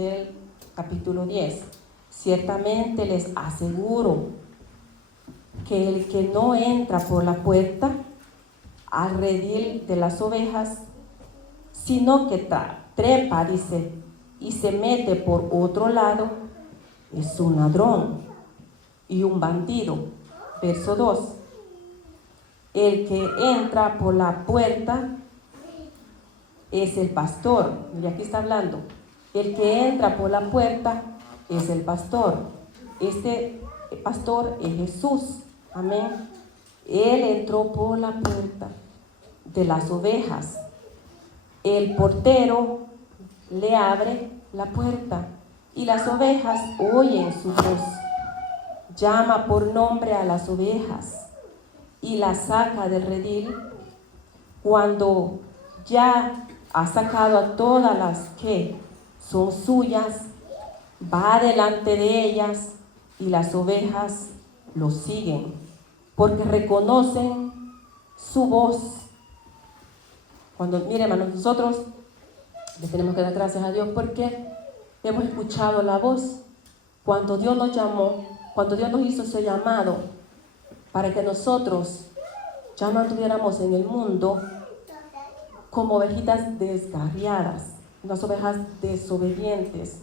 del capítulo 10. Ciertamente les aseguro que el que no entra por la puerta al redil de las ovejas, sino que trepa, dice, y se mete por otro lado, es un ladrón y un bandido. Verso 2. El que entra por la puerta es el pastor. Y aquí está hablando. El que entra por la puerta es el pastor. Este pastor es Jesús. Amén. Él entró por la puerta de las ovejas. El portero le abre la puerta y las ovejas oyen su voz. Llama por nombre a las ovejas y las saca del redil. Cuando ya ha sacado a todas las que son suyas, va delante de ellas y las ovejas lo siguen, porque reconocen su voz. Cuando, mire, hermanos, nosotros le tenemos que dar gracias a Dios porque hemos escuchado la voz. Cuando Dios nos llamó, cuando Dios nos hizo ese llamado para que nosotros ya no anduviéramos en el mundo como ovejitas descarriadas, unas ovejas desobedientes.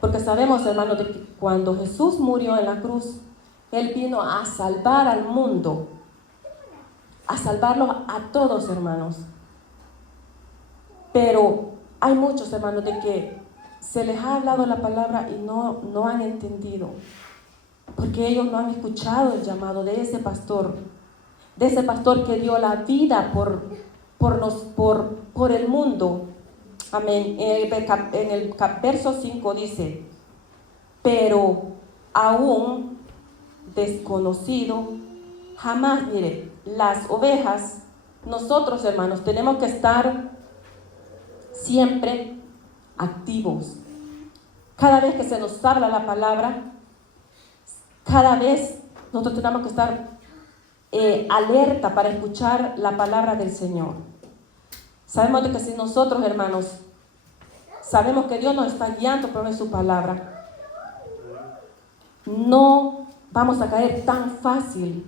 Porque sabemos, hermanos, de que cuando Jesús murió en la cruz, Él vino a salvar al mundo, a salvarlos a todos, hermanos. Pero hay muchos, hermanos, de que se les ha hablado la palabra y no han entendido, porque ellos no han escuchado el llamado de ese pastor que dio la vida por el mundo. Amén. En el verso 5 dice: pero aún desconocido jamás. Mire, las ovejas, nosotros, hermanos, tenemos que estar siempre activos. Cada vez que se nos habla la palabra, cada vez nosotros tenemos que estar alerta para escuchar la palabra del Señor. Sabemos de que si nosotros, hermanos, sabemos que Dios nos está guiando por su palabra, no vamos a caer tan fácil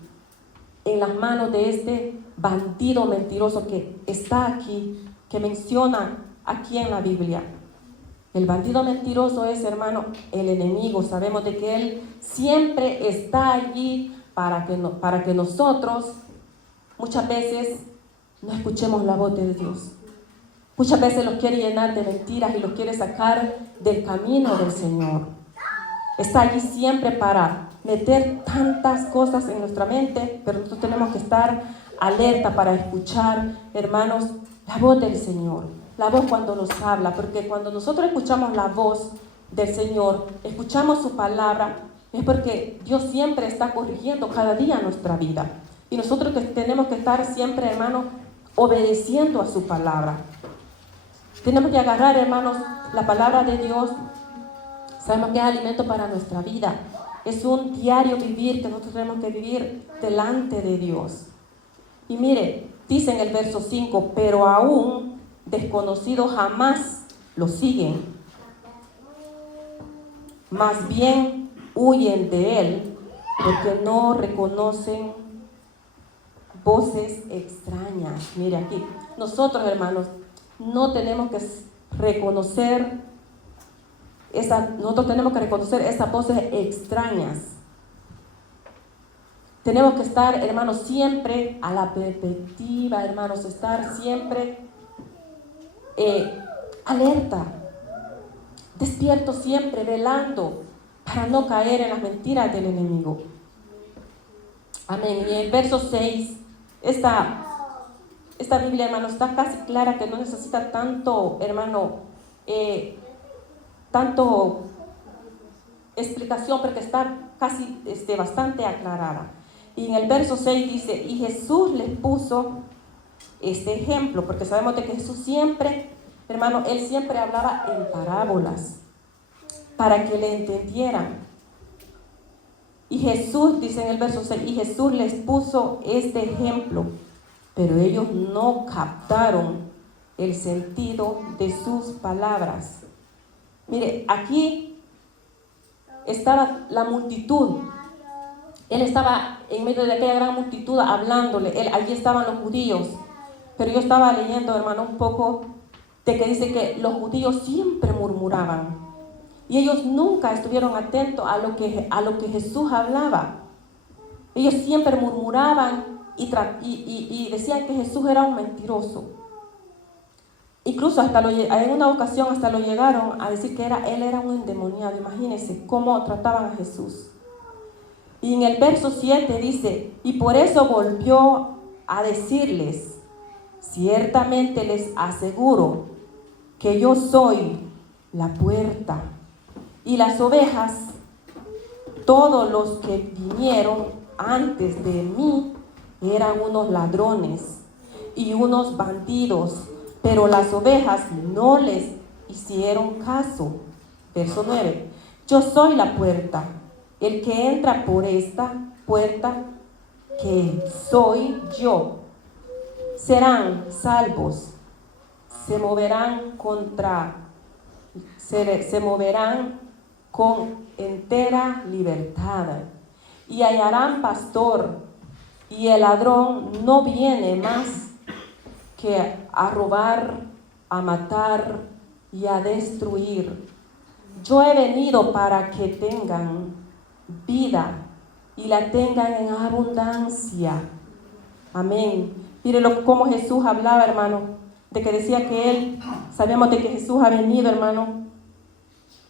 en las manos de este bandido mentiroso que está aquí, que menciona aquí en la Biblia. El bandido mentiroso es, hermano, el enemigo. Sabemos de que él siempre está allí para que nosotros muchas veces no escuchemos la voz de Dios. Muchas veces los quiere llenar de mentiras y los quiere sacar del camino del Señor. Está allí siempre para meter tantas cosas en nuestra mente, pero nosotros tenemos que estar alerta para escuchar, hermanos, la voz del Señor. La voz cuando nos habla, porque cuando nosotros escuchamos la voz del Señor, escuchamos su palabra, es porque Dios siempre está corrigiendo cada día nuestra vida. Y nosotros tenemos que estar siempre, hermanos, obedeciendo a su palabra. Tenemos que agarrar, hermanos, la palabra de Dios. Sabemos que es alimento para nuestra vida. Es un diario vivir que nosotros tenemos que vivir delante de Dios. Y mire, dice en el verso 5, pero aún desconocidos jamás lo siguen. Más bien huyen de él porque no reconocen voces extrañas. Mire aquí, nosotros, hermanos, no tenemos que reconocer nosotros tenemos que reconocer esas voces extrañas. Tenemos que estar, hermanos, siempre a la perspectiva, hermanos, estar siempre alerta, despierto siempre, velando, para no caer en las mentiras del enemigo. Amén. Y en el verso 6, esta Biblia, hermano, está casi clara, que no necesita tanto, hermano, tanto explicación, porque está casi bastante aclarada. Y en el verso 6 dice: y Jesús les puso este ejemplo, porque sabemos de que Jesús siempre, hermano, él siempre hablaba en parábolas para que le entendieran. Y Jesús, dice en el verso 6, y Jesús les puso este ejemplo, pero ellos no captaron el sentido de sus palabras. Mire, aquí estaba la multitud. Él estaba en medio de aquella gran multitud hablándole. Allí estaban los judíos. Pero yo estaba leyendo, hermano, un poco de que dice que los judíos siempre murmuraban. Y ellos nunca estuvieron atentos a lo que Jesús hablaba. Ellos siempre murmuraban y decían que Jesús era un mentiroso. Incluso en una ocasión hasta lo llegaron a decir que él era un endemoniado. Imagínense cómo trataban a Jesús. Y en el verso 7 dice, y por eso volvió a decirles, ciertamente les aseguro que yo soy la puerta. Y las ovejas, todos los que vinieron antes de mí, eran unos ladrones y unos bandidos, pero las ovejas no les hicieron caso. Verso 9, yo soy la puerta. El que entra por esta puerta, que soy yo, serán salvos, se moverán con entera libertad y hallarán pastor, y el ladrón no viene más que a robar, a matar y a destruir. Yo he venido para que tengan vida y la tengan en abundancia. Amén. Mire cómo Jesús hablaba, hermano, de que decía que Él, sabíamos de que Jesús ha venido, hermano,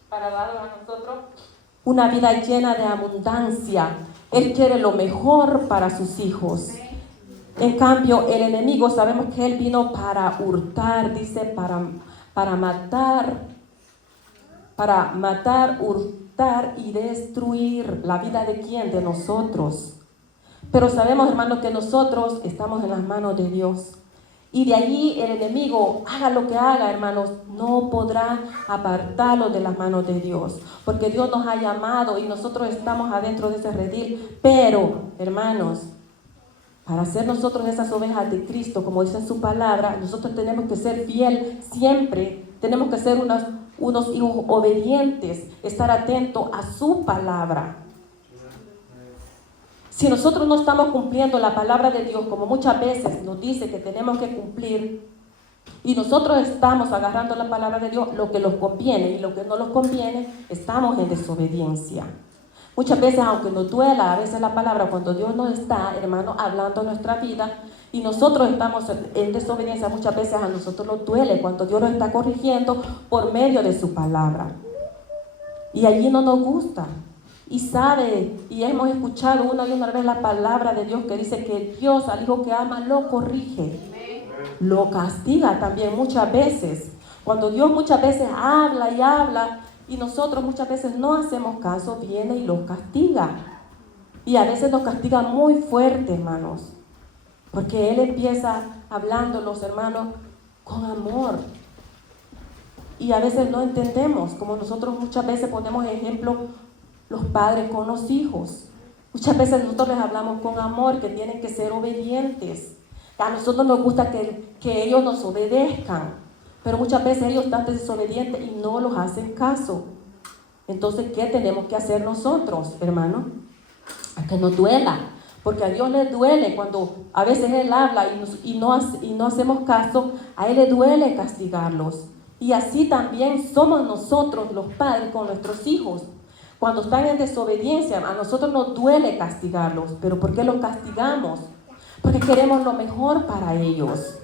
para darnos a nosotros una vida llena de abundancia. Él quiere lo mejor para sus hijos. En cambio, el enemigo, sabemos que Él vino para hurtar, dice, para matar, hurtar y destruir la vida de quién, de nosotros. Pero sabemos, hermanos, que nosotros estamos en las manos de Dios. Y de allí el enemigo, haga lo que haga, hermanos, no podrá apartarlo de las manos de Dios. Porque Dios nos ha llamado y nosotros estamos adentro de ese redil. Pero, hermanos, para ser nosotros esas ovejas de Cristo, como dice su palabra, nosotros tenemos que ser fiel siempre. Tenemos que ser unos hijos obedientes, estar atentos a su palabra. Si nosotros no estamos cumpliendo la palabra de Dios, como muchas veces nos dice que tenemos que cumplir, y nosotros estamos agarrando la palabra de Dios, lo que nos conviene y lo que no nos conviene, estamos en desobediencia. Muchas veces, aunque nos duela a veces la palabra, cuando Dios nos está, hermano, hablando en nuestra vida, y nosotros estamos en desobediencia, muchas veces a nosotros nos duele cuando Dios nos está corrigiendo por medio de su palabra. Y allí no nos gusta. Y sabe, y hemos escuchado una y una vez la palabra de Dios que dice que Dios al hijo que ama lo corrige, lo castiga también muchas veces. Cuando Dios muchas veces habla y habla y nosotros muchas veces no hacemos caso, viene y los castiga. Y a veces nos castiga muy fuerte, hermanos, porque Él empieza hablando, los hermanos, con amor. Y a veces no entendemos, como nosotros muchas veces ponemos ejemplo los padres con los hijos. Muchas veces nosotros les hablamos con amor, que tienen que ser obedientes. A nosotros nos gusta que ellos nos obedezcan, pero muchas veces ellos están desobedientes y no los hacen caso. Entonces, ¿qué tenemos que hacer nosotros, hermano? A que nos duela, porque a Dios le duele cuando a veces Él habla y no hacemos caso. A Él le duele castigarlos. Y así también somos nosotros los padres con nuestros hijos. Cuando están en desobediencia, a nosotros nos duele castigarlos. ¿Pero por qué los castigamos? Porque queremos lo mejor para ellos.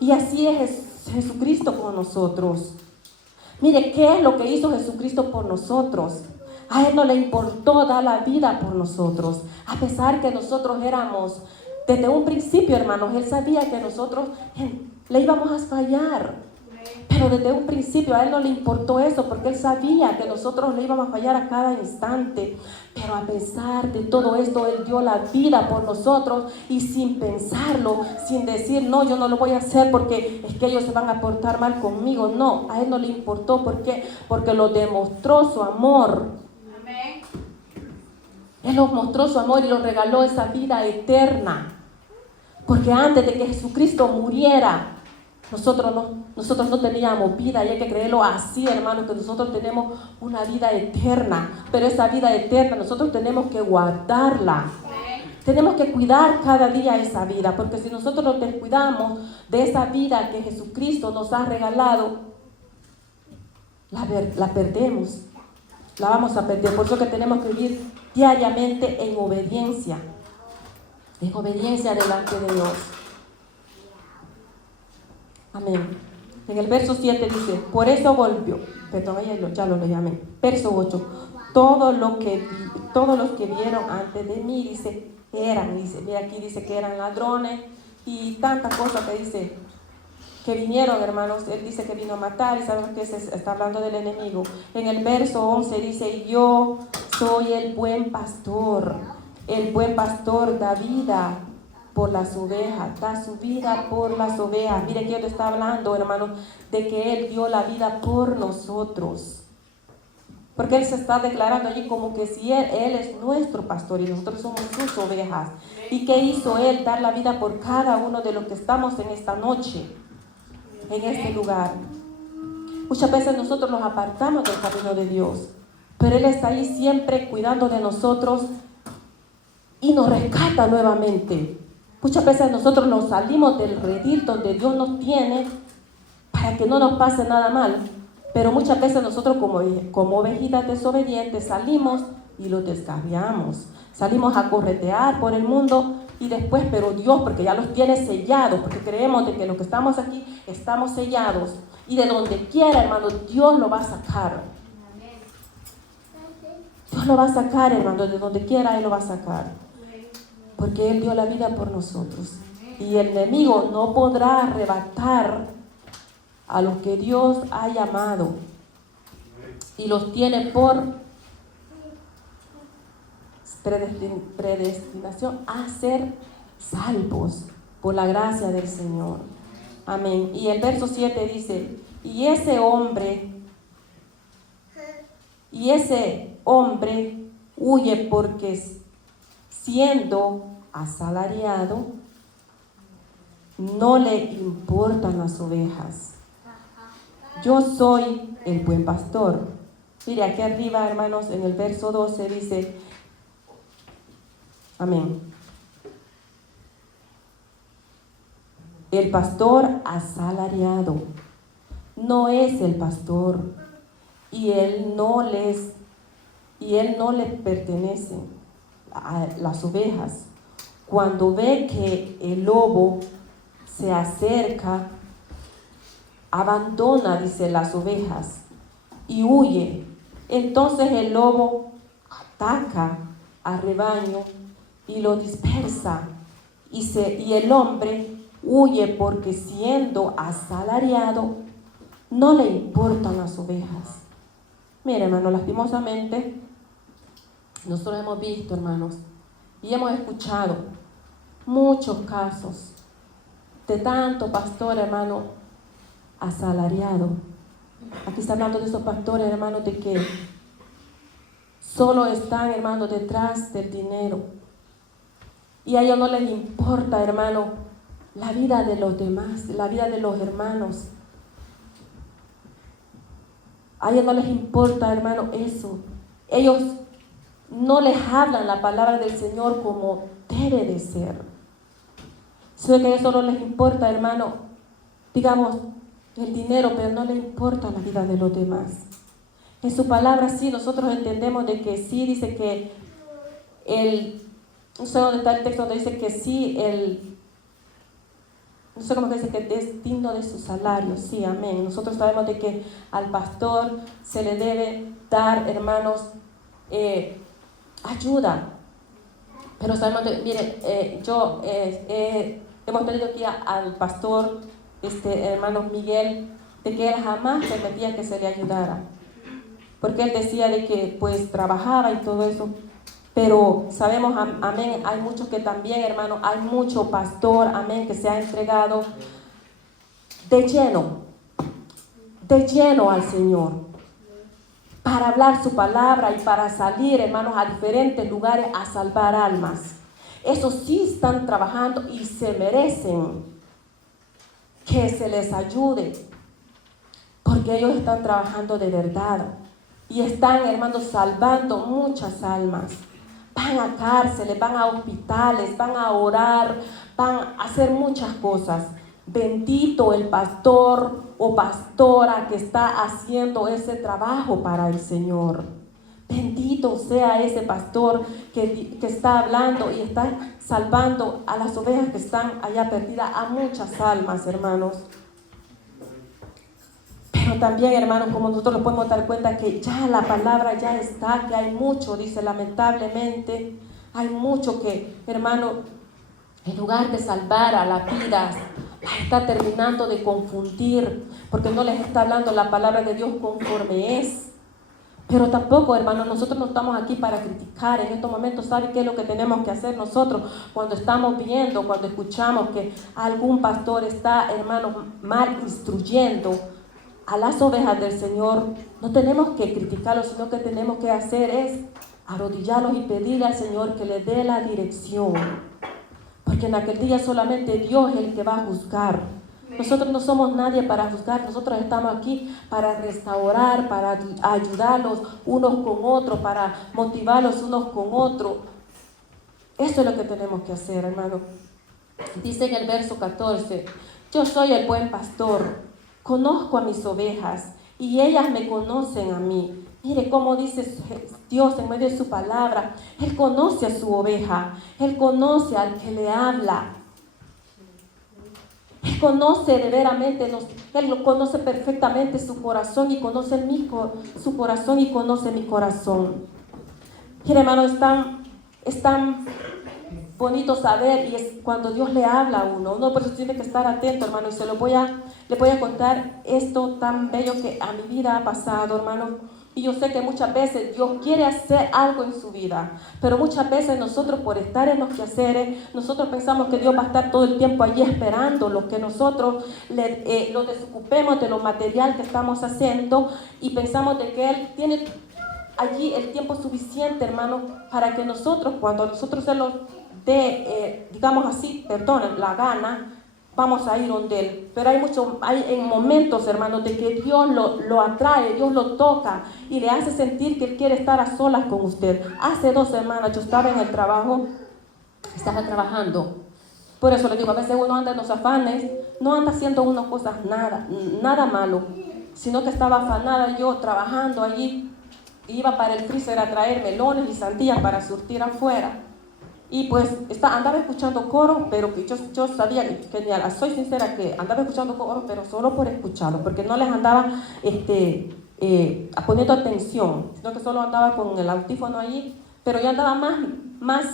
Y así es Jesucristo con nosotros. Mire, ¿qué es lo que hizo Jesucristo por nosotros? A Él no le importó dar la vida por nosotros. A pesar que nosotros éramos, desde un principio, hermanos, Él sabía que nosotros le íbamos a fallar. Pero desde un principio a Él no le importó eso, porque Él sabía que nosotros le íbamos a fallar a cada instante. Pero a pesar de todo esto, Él dio la vida por nosotros y sin pensarlo, sin decir, no, yo no lo voy a hacer porque es que ellos se van a portar mal conmigo. No, a Él no le importó. ¿Por qué? Porque lo demostró su amor. Amén. Él nos mostró su amor y nos regaló esa vida eterna. Porque antes de que Jesucristo muriera, Nosotros no teníamos vida y hay que creerlo así, hermano, que nosotros tenemos una vida eterna, pero esa vida eterna nosotros tenemos que guardarla. Tenemos que cuidar cada día esa vida, porque si nosotros nos descuidamos de esa vida que Jesucristo nos ha regalado, la perdemos, la vamos a perder. Por eso que tenemos que vivir diariamente en obediencia delante de Dios. Amén. En el verso 7 dice, por eso volvió, perdón, ya lo leí, amén. Verso 8, todos los que vieron antes de mí, dice, mira aquí dice que eran ladrones y tantas cosas que dice, que vinieron, hermanos. Él dice que vino a matar y sabemos que se está hablando del enemigo. En el verso 11 dice, yo soy el buen pastor da vida por las ovejas, da su vida por las ovejas. Mire que Dios está hablando, hermano, de que Él dio la vida por nosotros. Porque Él se está declarando allí como que si Él es nuestro pastor y nosotros somos sus ovejas. ¿Y qué hizo Él? Dar la vida por cada uno de los que estamos en esta noche, en este lugar. Muchas veces nosotros nos apartamos del camino de Dios, pero Él está ahí siempre cuidando de nosotros y nos rescata nuevamente. Muchas veces nosotros nos salimos del redil donde Dios nos tiene para que no nos pase nada mal, pero muchas veces nosotros como ovejitas desobedientes salimos y los descarriamos, salimos a corretear por el mundo y después, pero Dios, porque ya los tiene sellados, porque creemos de que los que estamos aquí estamos sellados y de donde quiera, hermano, Dios lo va a sacar. Dios lo va a sacar, hermano, de donde quiera Él lo va a sacar. Porque Él dio la vida por nosotros. Y el enemigo no podrá arrebatar a los que Dios ha llamado. Y los tiene por predestinación a ser salvos por la gracia del Señor. Amén. Y el verso 7 dice, y ese hombre huye porque siendo asalariado, no le importan las ovejas. Yo soy el buen pastor. Mire, aquí arriba, hermanos, en el verso 12 dice, amén. El pastor asalariado no es el pastor y él no le pertenece a las ovejas. Cuando ve que el lobo se acerca, abandona, dice, las ovejas y huye. Entonces el lobo ataca al rebaño y lo dispersa y el hombre huye porque siendo asalariado no le importan las ovejas. Mire, hermano, lastimosamente nosotros hemos visto, hermanos, y hemos escuchado muchos casos de tanto pastor, hermano, asalariado. Aquí está hablando de esos pastores, hermanos, de que solo están, hermanos, detrás del dinero. Y a ellos no les importa, hermano, la vida de los demás, la vida de los hermanos. A ellos no les importa, hermano, eso. Ellos no les hablan la palabra del Señor como debe de ser. Sino que a ellos solo les importa, hermano, digamos, el dinero, pero no les importa la vida de los demás. En su palabra sí, nosotros entendemos de que sí, dice que no sé dónde está el texto donde dice que sí, no sé cómo dice que es digno de su salario. Sí, amén. Nosotros sabemos de que al pastor se le debe dar, hermanos, ayuda. Pero sabemos de, mire, hemos tenido aquí al pastor, hermano Miguel, de que él jamás permitía que se le ayudara. Porque él decía de que pues trabajaba y todo eso. Pero sabemos, amén, hay muchos que también, hermano, hay mucho pastor, amén, que se ha entregado de lleno al Señor, para hablar su palabra y para salir, hermanos, a diferentes lugares a salvar almas. Esos sí están trabajando y se merecen que se les ayude, porque ellos están trabajando de verdad y están, hermanos, salvando muchas almas. Van a cárceles, van a hospitales, van a orar, van a hacer muchas cosas. Bendito el pastor o pastora que está haciendo ese trabajo para el Señor. Bendito sea ese pastor que está hablando y está salvando a las ovejas que están allá perdidas, a muchas almas, hermanos. Pero también, hermanos, como nosotros nos podemos dar cuenta que ya la palabra ya está, que hay mucho, dice, lamentablemente, hay mucho que, hermano, en lugar de salvar a las vidas, las está terminando de confundir, porque no les está hablando la palabra de Dios conforme es. Pero tampoco, hermanos, nosotros no estamos aquí para criticar. En estos momentos, ¿sabe qué es lo que tenemos que hacer nosotros? Cuando estamos viendo, cuando escuchamos que algún pastor está, hermanos, mal instruyendo a las ovejas del Señor, no tenemos que criticarlo, sino que tenemos que hacer es arrodillarnos y pedirle al Señor que le dé la dirección. Porque en aquel día solamente Dios es el que va a juzgar. Nosotros no somos nadie para juzgar, nosotros estamos aquí para restaurar, para ayudarlos unos con otros, para motivarlos unos con otros. Eso es lo que tenemos que hacer, hermano. Dice en el verso 14, yo soy el buen pastor, conozco a mis ovejas y ellas me conocen a mí. Mire cómo dice Dios en medio de su palabra. Él conoce a su oveja, Él conoce al que le habla. Él conoce de veramente, Él lo conoce perfectamente su corazón y conoce su corazón y conoce mi corazón. Mire, hermano, es tan bonito saber, y es cuando Dios le habla a uno por eso tiene que estar atento, hermano, y le voy a contar esto tan bello que a mi vida ha pasado, hermano. Y yo sé que muchas veces Dios quiere hacer algo en su vida, pero muchas veces nosotros, por estar en los quehaceres, nosotros pensamos que Dios va a estar todo el tiempo allí esperando lo que nosotros lo desocupemos de lo material que estamos haciendo, y pensamos de que Él tiene allí el tiempo suficiente, hermano, para que nosotros, cuando nosotros se lo dé, digamos así, perdonen, la gana, vamos a ir donde Él. Pero hay en momentos, hermanos, de que Dios lo atrae, Dios lo toca y le hace sentir que Él quiere estar a solas con usted. Hace 2 semanas yo estaba en el trabajo, estaba trabajando. Por eso le digo, a veces uno anda en los afanes, no anda haciendo unas cosas nada malo, sino que estaba afanada yo trabajando allí. Iba para el freezer a traer melones y sandías para surtir afuera. Y pues andaba escuchando coros, pero que yo sabía que soy sincera que andaba escuchando coros, pero solo por escucharlos, porque no les andaba poniendo atención, sino que solo andaba con el audífono allí, pero yo andaba más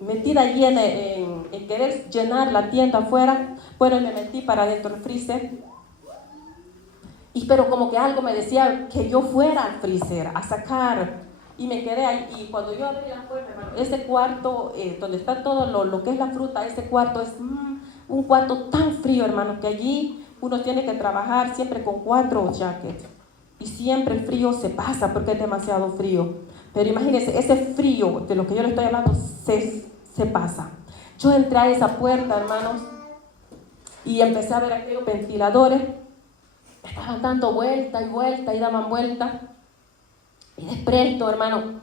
metida allí en querer llenar la tienda afuera. Bueno, y me metí para dentro del freezer. Pero como que algo me decía que yo fuera al freezer a sacar. Y me quedé ahí, y cuando yo abrí la puerta, hermano, ese cuarto donde está todo lo que es la fruta, ese cuarto es un cuarto tan frío, hermano, que allí uno tiene que trabajar siempre con 4 jackets. Y siempre el frío se pasa porque es demasiado frío. Pero imagínense, ese frío de lo que yo le estoy hablando se pasa. Yo entré a esa puerta, hermanos, y empecé a ver aquellos ventiladores. Estaban dando vuelta y vuelta y daban vuelta. Y de pronto, hermano,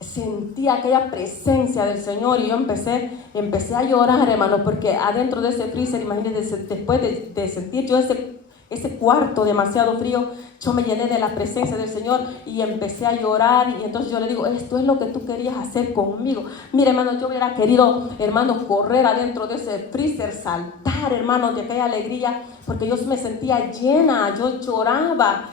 sentí aquella presencia del Señor y yo empecé a llorar, hermano, porque adentro de ese freezer, imagínense, después de sentir yo ese cuarto demasiado frío, yo me llené de la presencia del Señor y empecé a llorar. Y entonces yo le digo, esto es lo que tú querías hacer conmigo. Mira, hermano, yo hubiera querido, hermano, correr adentro de ese freezer, saltar, hermano, de aquella alegría, porque yo me sentía llena, yo lloraba.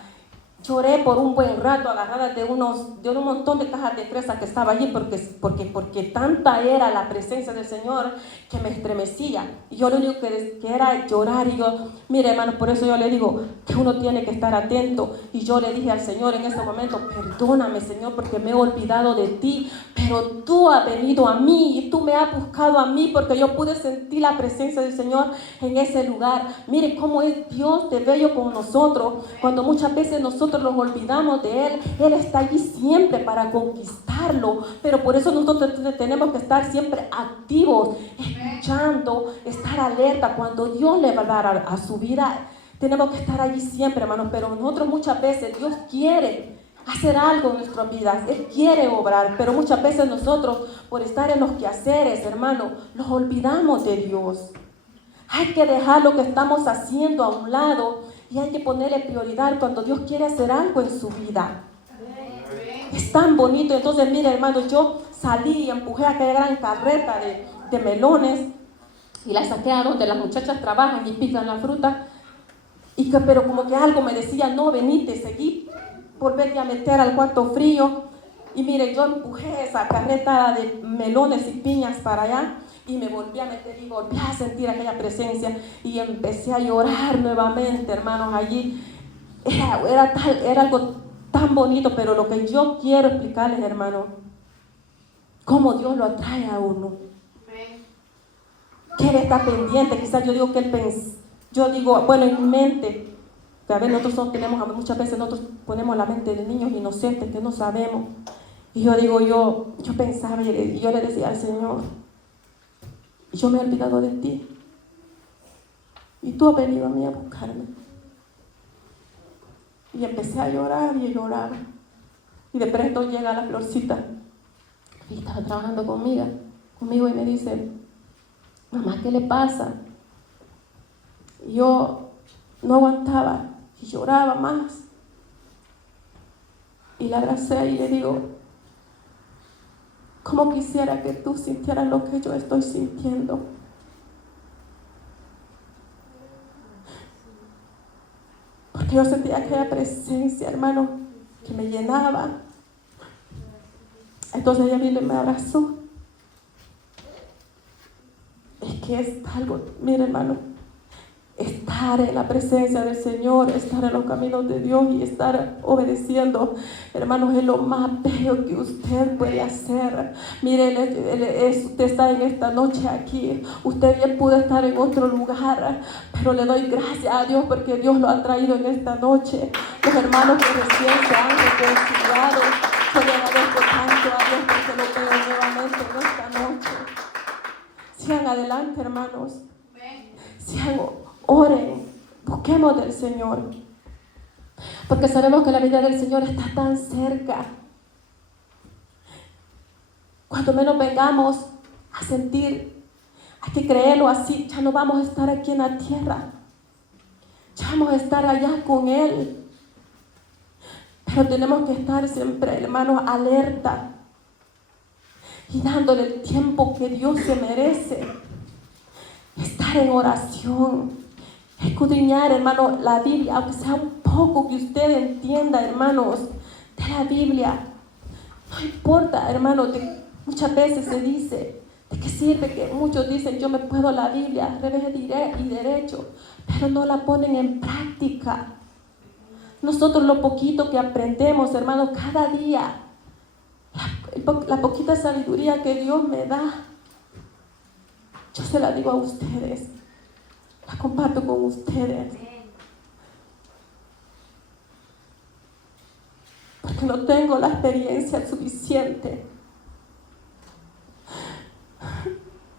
Lloré por un buen rato, agarrada de un montón de cajas de fresas que estaba allí, porque tanta era la presencia del Señor que me estremecía. Y yo lo único que era llorar. Y yo, mire, hermano, por eso yo le digo que uno tiene que estar atento. Y yo le dije al Señor en ese momento, perdóname, Señor, porque me he olvidado de ti, pero tú has venido a mí y tú me has buscado a mí, porque yo pude sentir la presencia del Señor en ese lugar. Mire cómo es Dios de bello con nosotros, cuando muchas veces nosotros nosotros nos olvidamos de Él, Él está allí siempre para conquistarlo. Pero por eso nosotros tenemos que estar siempre activos, escuchando, estar alerta. Cuando Dios le va a dar a su vida, tenemos que estar allí siempre, hermanos. Pero nosotros muchas veces, Dios quiere hacer algo en nuestras vidas, Él quiere obrar, pero muchas veces nosotros, por estar en los quehaceres, hermano, nos olvidamos de Dios. Hay que dejar lo que estamos haciendo a un lado y hay que ponerle prioridad cuando Dios quiere hacer algo en su vida. Es tan bonito. Entonces, mira, hermano, yo salí y empujé aquella gran carreta de melones y la saqué a donde las muchachas trabajan y pican la fruta. Pero como que algo me decía, no, venite, seguí, volverme a meter al cuarto frío. Y mire, yo empujé esa carreta de melones y piñas para allá y me volví a meter y volví a sentir aquella presencia y empecé a llorar nuevamente, hermanos, allí. Era algo tan bonito, pero lo que yo quiero explicarles, hermano, cómo Dios lo atrae a uno. Que Él está pendiente. Quizás yo digo que yo digo, bueno, en mi mente, que a veces muchas veces nosotros ponemos la mente de niños inocentes que no sabemos. Y yo digo, yo pensaba y yo le decía al Señor, yo me he olvidado de ti. Y tú has venido a mí a buscarme. Y empecé a llorar y a llorar. Y de pronto llega la Florcita. Y estaba trabajando conmigo y me dice, mamá, ¿qué le pasa? Y yo no aguantaba y lloraba más. Y la abracé y le digo, ¿cómo quisiera que tú sintieras lo que yo estoy sintiendo? Porque yo sentía aquella presencia, hermano, que me llenaba. Entonces ella vino y me abrazó. Es que es algo, mire, hermano, estar en la presencia del Señor, estar en los caminos de Dios y estar obedeciendo, hermanos, es lo más bello que usted puede hacer. Mire, usted está en esta noche aquí, usted bien pudo estar en otro lugar, pero le doy gracias a Dios porque Dios lo ha traído en esta noche. Los hermanos que recién se han reconciliado, yo le agradezco tanto a Dios porque lo veo nuevamente en esta noche. Sigan adelante, hermanos. Oren, busquemos del Señor, porque sabemos que la vida del Señor está tan cerca. Cuando menos vengamos a sentir, hay que creerlo así, ya no vamos a estar aquí en la tierra, ya vamos a estar allá con Él. Pero tenemos que estar siempre, hermanos, alerta y dándole el tiempo que Dios se merece. Estar en oración, escudriñar, hermano, la Biblia, aunque sea un poco que usted entienda, hermanos, de la Biblia. No importa, hermano, muchas veces se dice, ¿de qué sirve que muchos dicen, yo me puedo la Biblia, al revés y derecho, pero no la ponen en práctica? Nosotros lo poquito que aprendemos, hermanos, cada día, la poquita sabiduría que Dios me da, yo se la digo a ustedes, la comparto con ustedes. Porque no tengo la experiencia suficiente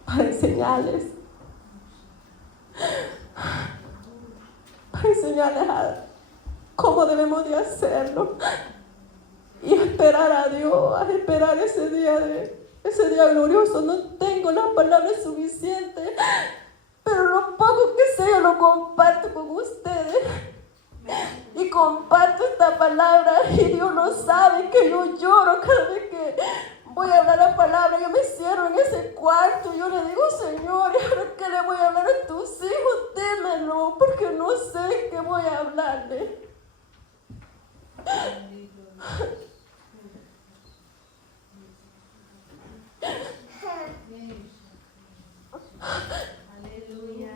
para enseñarles a cómo debemos de hacerlo y esperar a Dios, a esperar ese día glorioso. No tengo las palabras suficientes, pero lo poco que sé yo lo comparto con ustedes. Y comparto esta palabra y Dios lo sabe que yo lloro cada vez que voy a hablar la palabra. Yo me cierro en ese cuarto y yo le digo, Señor, ¿y ahora qué le voy a hablar a tus hijos? Dímelo, porque no sé qué voy a hablarle.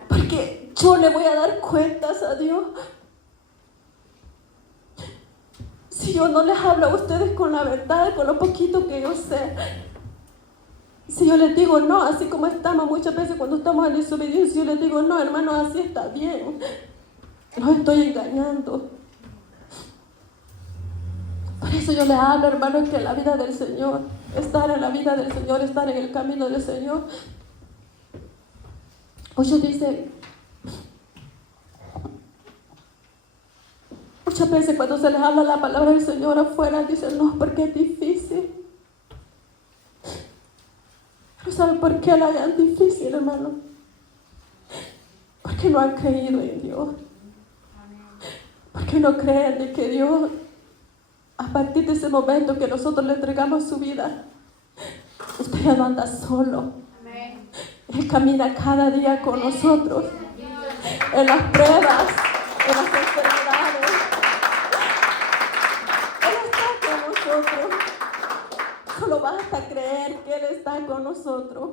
Porque yo le voy a dar cuentas a Dios. Si yo no les hablo a ustedes con la verdad, con lo poquito que yo sé. Si yo les digo no, así como estamos muchas veces cuando estamos en desobediencia, yo les digo no, hermano, así está bien. Los estoy engañando. eso yo le hablo, hermano, que la vida del Señor, estar en la vida del Señor, estar en el camino del Señor. Muchos dicen, muchas veces cuando se les habla la palabra del Señor afuera, dicen, no, porque es difícil. ¿No saben por qué la hagan difícil, hermano? Porque no han creído en Dios. Porque no creen de que Dios, a partir de ese momento que nosotros le entregamos su vida, usted ya no anda solo. Él camina cada día con nosotros, en las pruebas, en las enfermedades. Él está con nosotros. Solo basta creer que Él está con nosotros.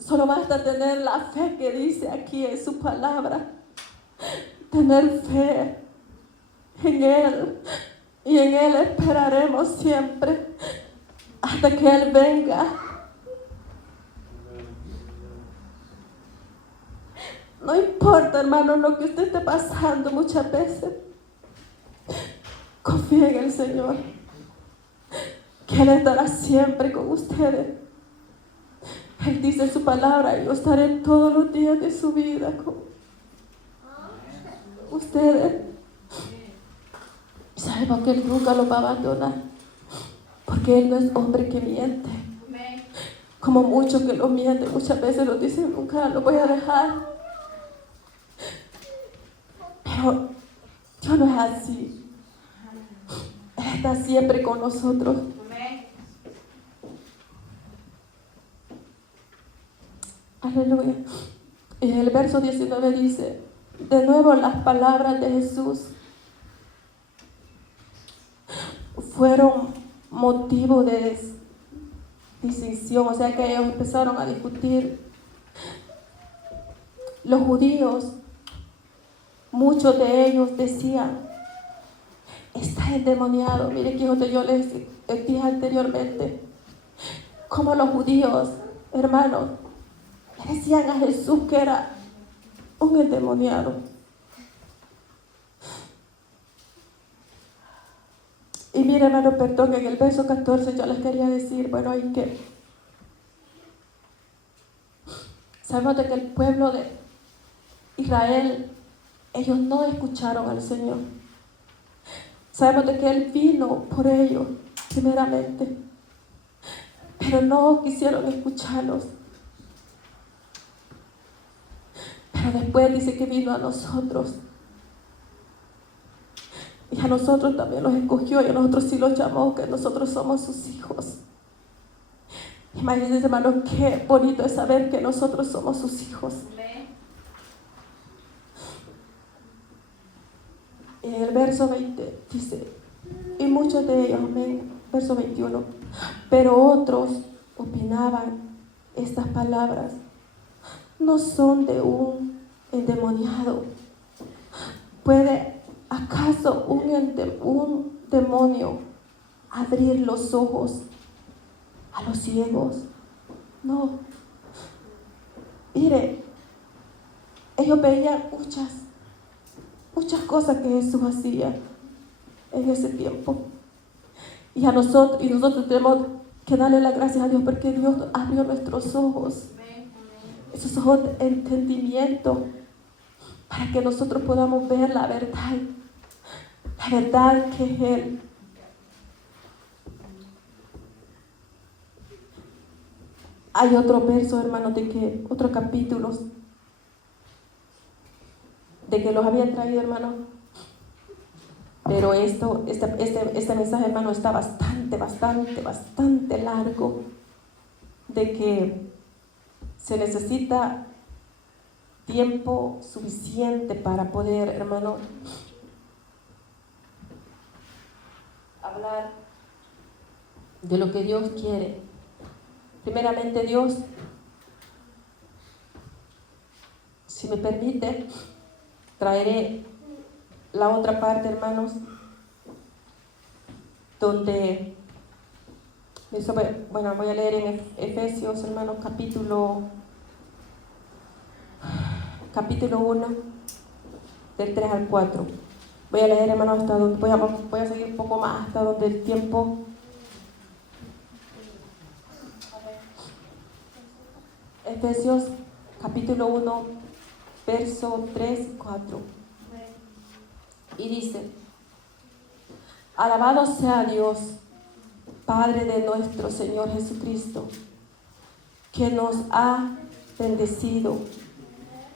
Solo basta tener la fe que dice aquí en su palabra. Tener fe en Él. Y en Él esperaremos siempre hasta que Él venga. No importa, hermano, lo que usted esté pasando muchas veces. Confíe en el Señor, que Él estará siempre con ustedes. Él dice en su palabra, yo estaré todos los días de su vida con ustedes. Sabemos que Él nunca los va a abandonar, porque Él no es hombre que miente. Como muchos que lo mienten, muchas veces lo dicen, nunca lo voy a dejar. Pero Dios no es así. Él está siempre con nosotros. Aleluya. Y en el verso 19 dice, de nuevo las palabras de Jesús fueron motivo de distinción, o sea que ellos empezaron a discutir. Los judíos, muchos de ellos decían, está endemoniado. Mire que yo les dije anteriormente, como los judíos, hermanos, le decían a Jesús que era un endemoniado. Y mire, hermano, perdón, en el verso 14 yo les quería decir, bueno, hay que sabemos de que el pueblo de Israel, ellos no escucharon al Señor. Sabemos de que Él vino por ellos, primeramente, pero no quisieron escucharlos. Pero después dice que vino a nosotros. Y a nosotros también los escogió y a nosotros sí los llamó, que nosotros somos sus hijos. Imagínense, hermanos, qué bonito es saber que nosotros somos sus hijos. En el verso 20 dice, y muchos de ellos, amén, verso 21, pero otros opinaban, estas palabras no son de un endemoniado. ¿Puede acaso un demonio abrir los ojos a los ciegos? No. Mire, ellos veían muchas cosas que Jesús hacía en ese tiempo. Y nosotros tenemos que darle las gracias a Dios porque Dios abrió nuestros ojos. Esos ojos de entendimiento para que nosotros podamos ver la verdad que es Él. Hay otro verso, hermanos, otro capítulo de que los había traído, hermano. Pero este mensaje, hermano, está bastante largo, de que se necesita tiempo suficiente para poder, hermano, hablar de lo que Dios quiere. Primeramente, Dios, si me permite, traeré la otra parte, hermanos, donde, bueno, voy a leer en Efesios, hermanos, capítulo 1, del 3 al 4. Voy a leer, hermanos, hasta donde voy a seguir un poco más hasta donde el tiempo. Efesios capítulo 1, verso 3 y 4. Y dice: alabado sea Dios, Padre de nuestro Señor Jesucristo, que nos ha bendecido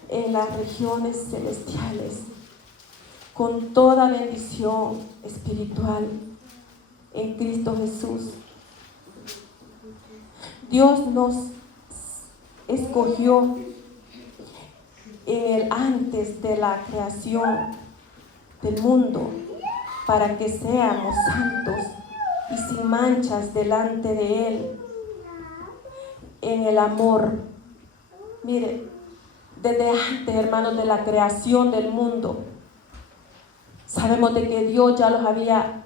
en las regiones celestiales con toda bendición espiritual en Cristo Jesús. Dios nos escogió en el antes de la creación del mundo para que seamos santos y sin manchas delante de Él en el amor. Mire, desde antes, hermanos, de la creación del mundo, sabemos de que Dios ya los había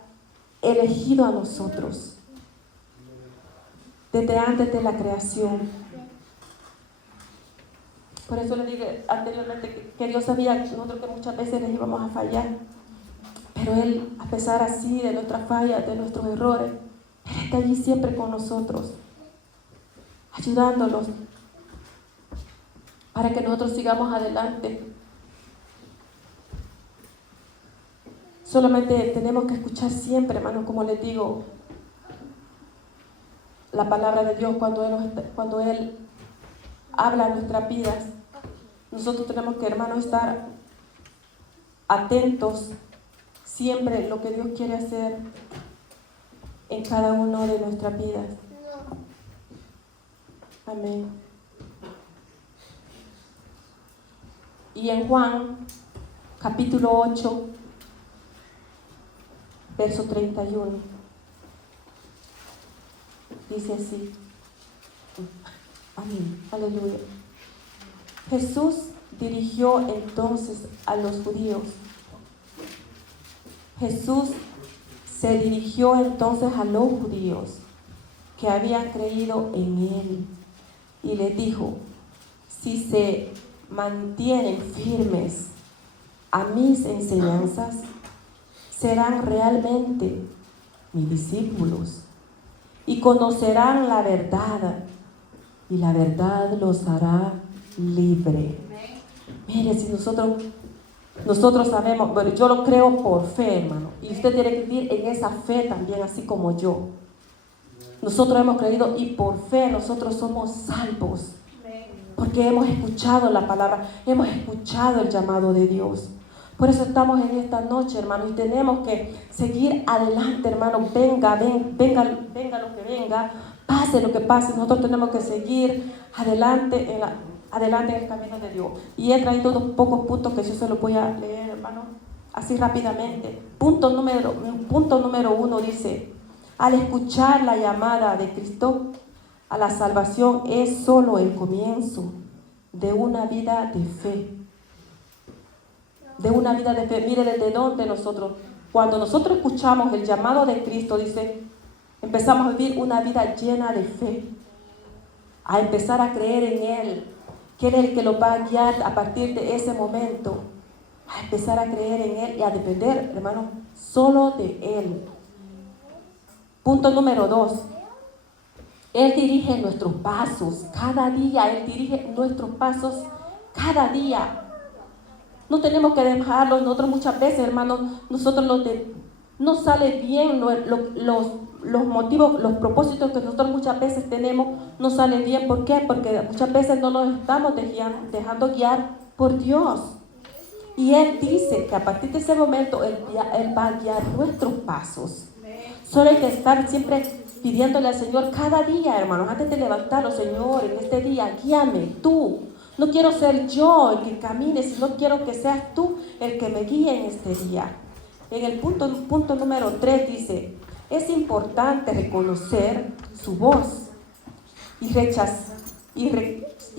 elegido a nosotros. Desde antes de la creación. Por eso le dije anteriormente que Dios sabía nosotros que muchas veces les íbamos a fallar. Pero Él, a pesar así de nuestras fallas, de nuestros errores, Él está allí siempre con nosotros, ayudándonos para que nosotros sigamos adelante. Solamente tenemos que escuchar siempre, hermanos, como les digo, la palabra de Dios cuando Él habla en nuestras vidas. Nosotros tenemos que, hermanos, estar atentos siempre a lo que Dios quiere hacer en cada uno de nuestras vidas. Amén. Y en Juan, capítulo 8, verso 31, dice así. Amén. Aleluya. Jesús dirigió entonces a los judíos. Jesús se dirigió entonces a los judíos que habían creído en Él y les dijo: si se mantienen firmes a mis enseñanzas, serán realmente mis discípulos y conocerán la verdad, y la verdad los hará libre. Mire, si nosotros sabemos, bueno, yo lo creo por fe, hermano, y usted tiene que vivir en esa fe también, así como yo. Nosotros hemos creído y por fe nosotros somos salvos, porque hemos escuchado la palabra, hemos escuchado el llamado de Dios. Por eso estamos en esta noche, hermano, y tenemos que seguir adelante, hermano. Venga lo que venga, pase lo que pase, nosotros tenemos que seguir adelante en el camino de Dios. Y he traído unos pocos puntos que yo se los voy a leer, hermano, así rápidamente. Punto número 1 dice: al escuchar la llamada de Cristo a la salvación es solo el comienzo de una vida de fe. De una vida de fe. Mire desde dónde cuando nosotros escuchamos el llamado de Cristo, dice, empezamos a vivir una vida llena de fe, a empezar a creer en Él, que Él es el que lo va a guiar a partir de ese momento, a empezar a creer en Él y a depender, hermano, solo de Él. Punto número 2. Él dirige nuestros pasos cada día. Él dirige nuestros pasos cada día. No tenemos que dejarlo. Nosotros muchas veces, hermanos, no sale bien los motivos, los propósitos que nosotros muchas veces tenemos, no salen bien. ¿Por qué? Porque muchas veces no nos estamos dejando guiar por Dios. Y Él dice que a partir de ese momento Él va a guiar nuestros pasos. Solo hay que estar siempre pidiéndole al Señor cada día, hermanos, antes de levantarlo: Señor, en este día, guíame tú. No quiero ser yo el que camine, sino quiero que seas tú el que me guíe en este día. En el punto número 3 dice: es importante reconocer su voz y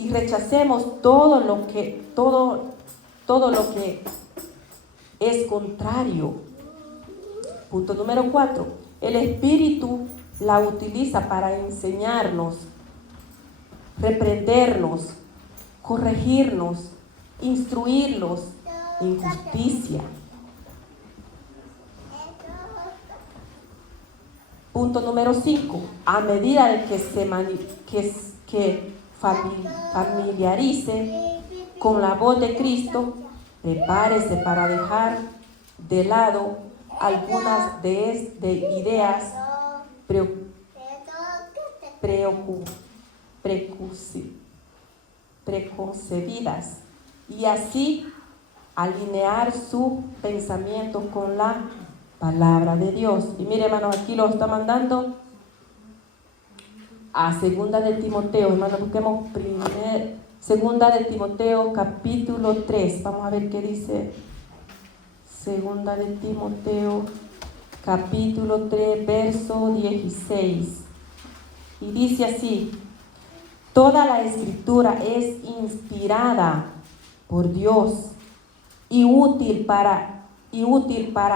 rechacemos todo lo que es contrario. Punto número 4. El Espíritu la utiliza para enseñarnos, reprendernos, corregirnos, instruirnos en justicia. Punto número 5. A medida de que familiarice con la voz de Cristo, prepárese para dejar de lado algunas de ideas preconcebidas y así alinear su pensamiento con la palabra de Dios. Y mire, hermanos, aquí lo está mandando a segunda de Timoteo. Hermanos, busquemos segunda de Timoteo capítulo 3. Vamos a ver qué dice segunda de Timoteo capítulo 3 verso 16. Y dice así: toda la escritura es inspirada por Dios y útil para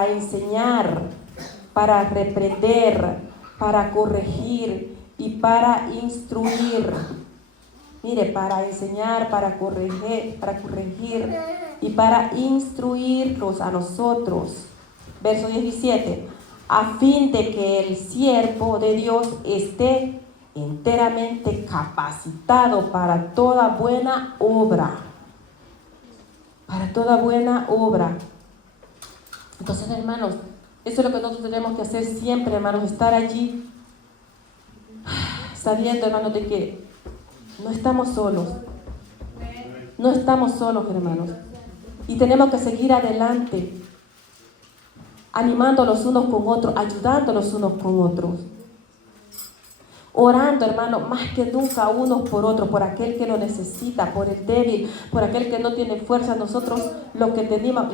enseñar, para reprender, para corregir y para instruir. Mire, para enseñar, para corregir y para instruirlos a nosotros. Verso 17. A fin de que el siervo de Dios esté enteramente capacitado para toda buena obra. Para toda buena obra. Entonces, hermanos, eso es lo que nosotros tenemos que hacer siempre, hermanos, estar allí sabiendo, hermanos, de que no estamos solos. No estamos solos, hermanos. Y tenemos que seguir adelante, animando los unos con otros, ayudando los unos con otros. Orando, hermano, más que nunca unos por otros, por aquel que lo necesita, por el débil, por aquel que no tiene fuerza. Nosotros los que sentimos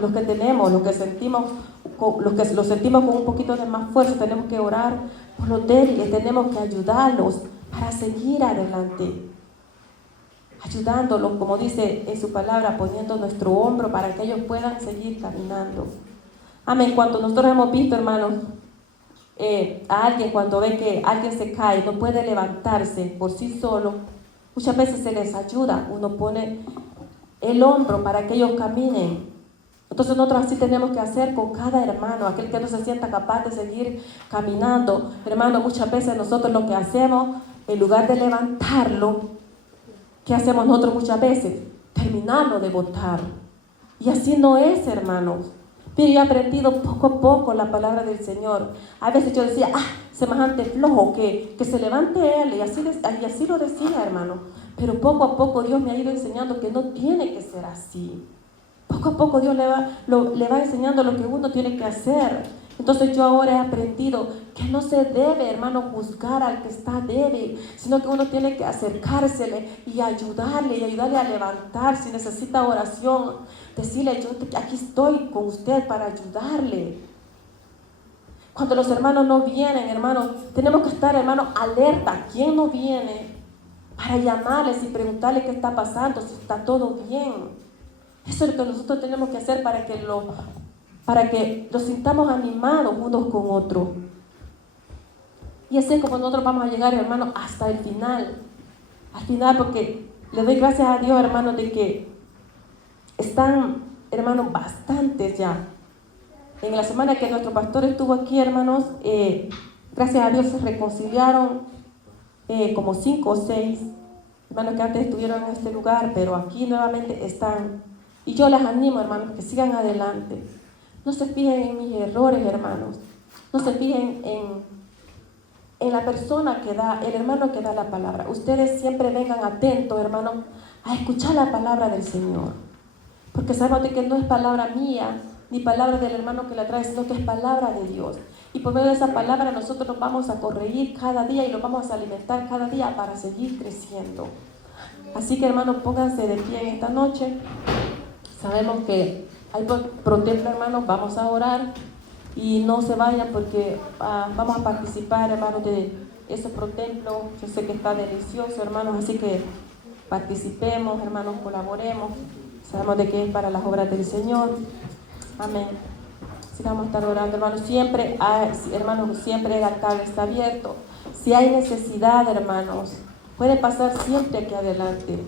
con un poquito de más fuerza, tenemos que orar por los débiles, tenemos que ayudarlos para seguir adelante. Ayudándolos, como dice en su palabra, poniendo nuestro hombro para que ellos puedan seguir caminando. Amén. Cuando nosotros hemos visto, hermanos, a alguien, cuando ve que alguien se cae, no puede levantarse por sí solo, muchas veces se les ayuda, uno pone el hombro para que ellos caminen. Entonces nosotros así tenemos que hacer con cada hermano, aquel que no se sienta capaz de seguir caminando. Hermano, muchas veces nosotros lo que hacemos, en lugar de levantarlo, ¿qué hacemos nosotros muchas veces? Terminarlo de botar. Y así no es, hermanos. Pero yo he aprendido poco a poco la palabra del Señor. A veces yo decía, semejante flojo, que se levante él, y así lo decía, hermano. Pero poco a poco Dios me ha ido enseñando que no tiene que ser así. Poco a poco Dios le va enseñando lo que uno tiene que hacer. Entonces yo ahora he aprendido que no se debe, hermano, juzgar al que está débil, sino que uno tiene que acercársele y ayudarle a levantar. Si necesita oración, decirle, yo aquí estoy con usted para ayudarle. Cuando los hermanos no vienen, hermanos, tenemos que estar, hermanos, alerta. ¿Quién no viene? Para llamarles y preguntarle qué está pasando, si está todo bien. Eso es lo que nosotros tenemos que hacer para que los sintamos animados unos con otros. Y así es como nosotros vamos a llegar, hermanos, hasta el final. Al final, porque le doy gracias a Dios, hermanos, de que están, hermanos, bastantes ya. En la semana que nuestro pastor estuvo aquí, hermanos, gracias a Dios se reconciliaron como 5 o 6 hermanos que antes estuvieron en este lugar, pero aquí nuevamente están. Y yo les animo, hermanos, que sigan adelante. No se fijen en mis errores, hermanos. No se fijen en la persona que da, el hermano que da la palabra. Ustedes siempre vengan atentos, hermanos, a escuchar la palabra del Señor. Porque sabemos de que no es palabra mía, ni palabra del hermano que la trae, sino que es palabra de Dios. Y por medio de esa palabra nosotros nos vamos a corregir cada día y nos vamos a alimentar cada día para seguir creciendo. Así que, hermanos, pónganse de pie en esta noche. Sabemos que hay protemplo, hermanos, vamos a orar y no se vayan porque vamos a participar, hermanos, de esos protemplos. Yo sé que está delicioso, hermanos, así que participemos, hermanos, colaboremos. Sabemos de que es para las obras del Señor. Amén. Así vamos a estar orando, hermanos. Siempre el altar está abierto. Si hay necesidad, hermanos, puede pasar siempre aquí adelante.